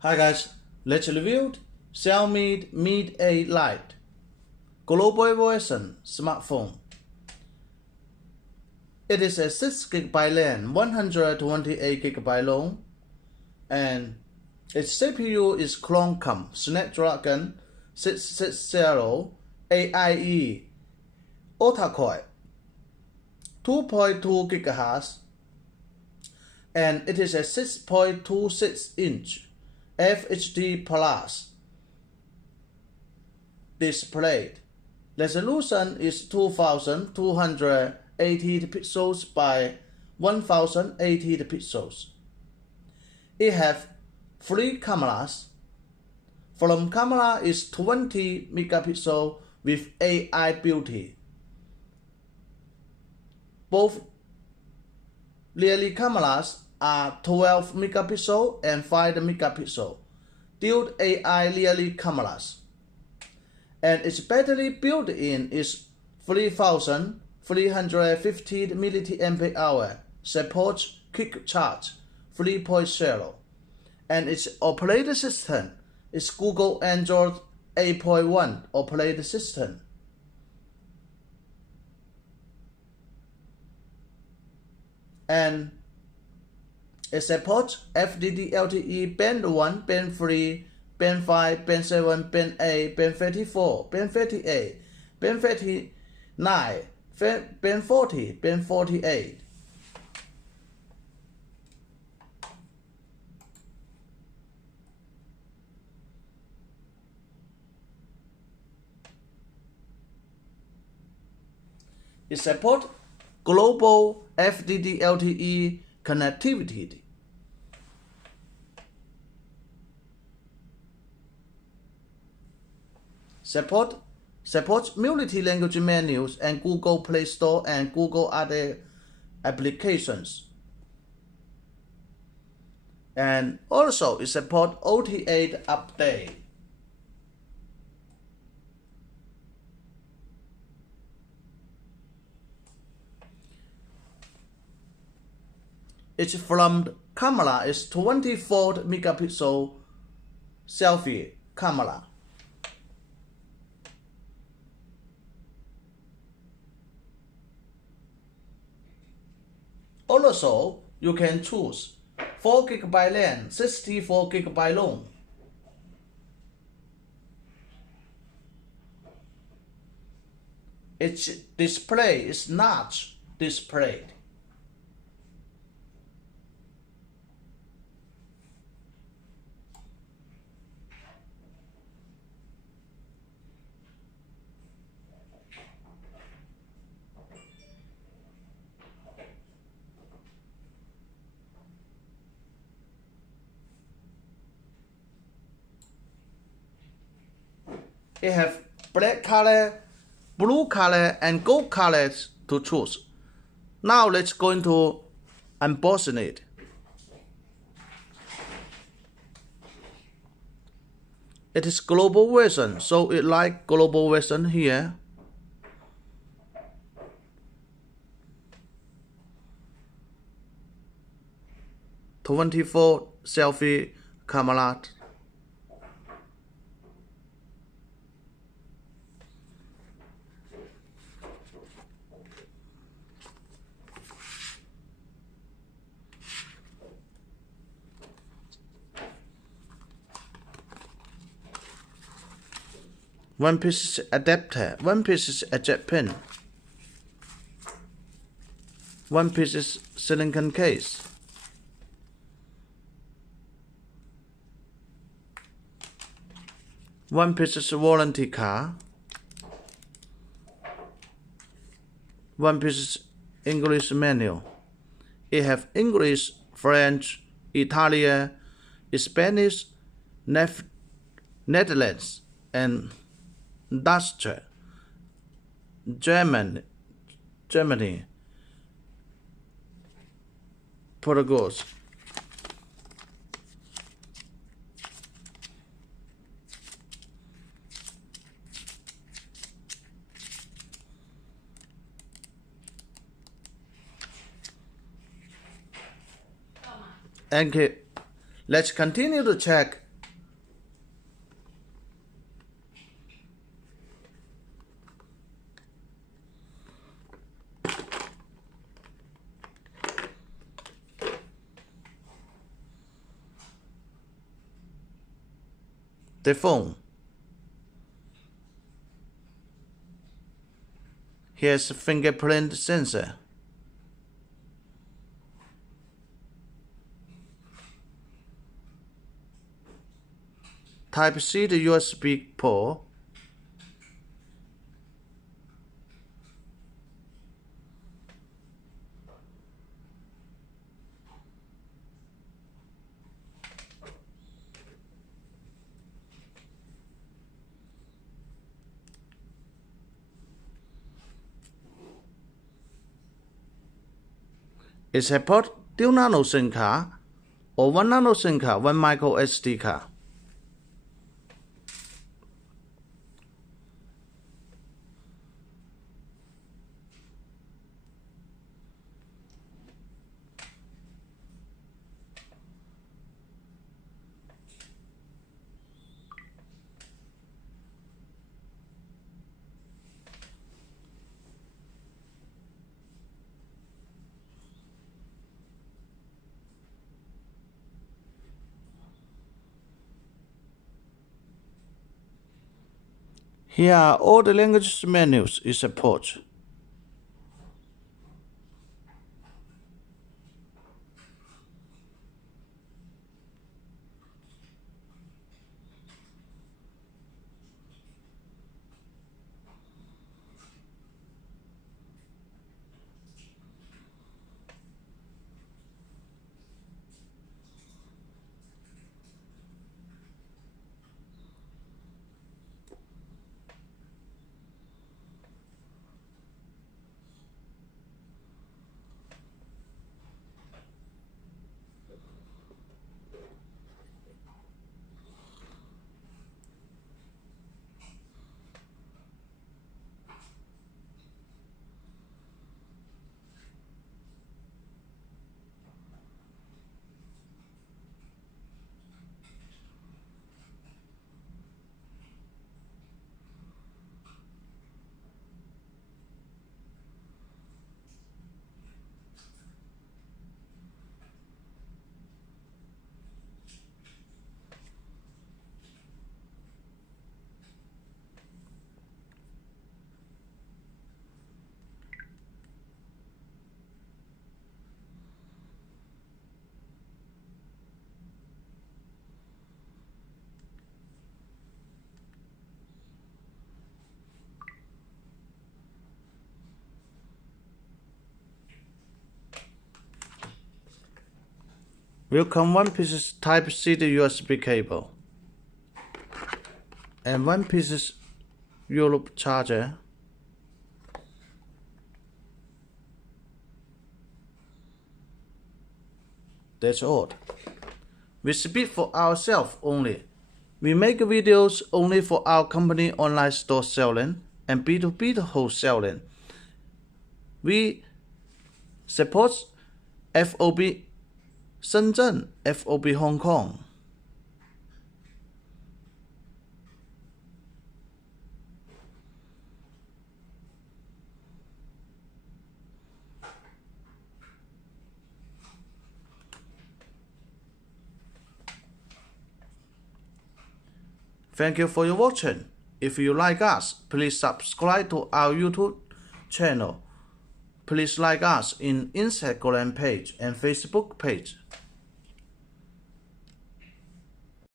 Hi guys, let's review Xiaomi Mi 8 Lite global version smartphone. It is a 6GB RAM, 128GB long, and its CPU is HONGKONG Snapdragon 660 AIE octa-core 2.2 GHz, and it is a 6.26-inch FHD Plus display. Resolution is 2280 pixels by 1080 pixels. It has 3 cameras. Front camera is 20 megapixel with AI beauty. Both rear cameras are 12 megapixel and 5 megapixel dual AI rear cameras, and its battery built-in is 3350 mAh, supports quick charge 3.0, and its operating system is Google Android 8.1 operating system. And it supports FDD LTE Band 1, Band 3, Band 5, Band 7, Band 8, Band 34, Band 38, Band 39, Band 40, Band 48. It supports global FDD LTE connectivity. Supports multi-language menus and Google Play Store and Google other applications. And also it supports OTA update. Its front camera is 24 megapixel selfie camera. Also, you can choose 4GB RAM, 64GB long. Its display is notch display. It have black color, blue color, and gold colors to choose. Now let's go into unboxing it. It is global version, so it like global version here. "24 selfie camera." One piece adapter, one piece is eject pin, one piece is silicone case, one piece is warranty card, one piece is English menu. It have English, French, Italian, Spanish, Netherlands, and Dutch, Germany, Portugal. Okay, let's continue to check the phone. Here's fingerprint sensor. Type-C to USB port. It supports 2 nano SIM card or 1 nano SIM card, 1 micro SD card. Here are all the language menus it supports. Will come 1 piece Type-C to USB cable and 1 piece Europe charger. That's all. We speak for ourselves only. We make videos only for our company online store selling and B2B wholesaling. We support FOB Shenzhen, FOB Hong Kong. Thank you for your watching. If you like us, please subscribe to our YouTube channel. Please like us in Instagram page and Facebook page.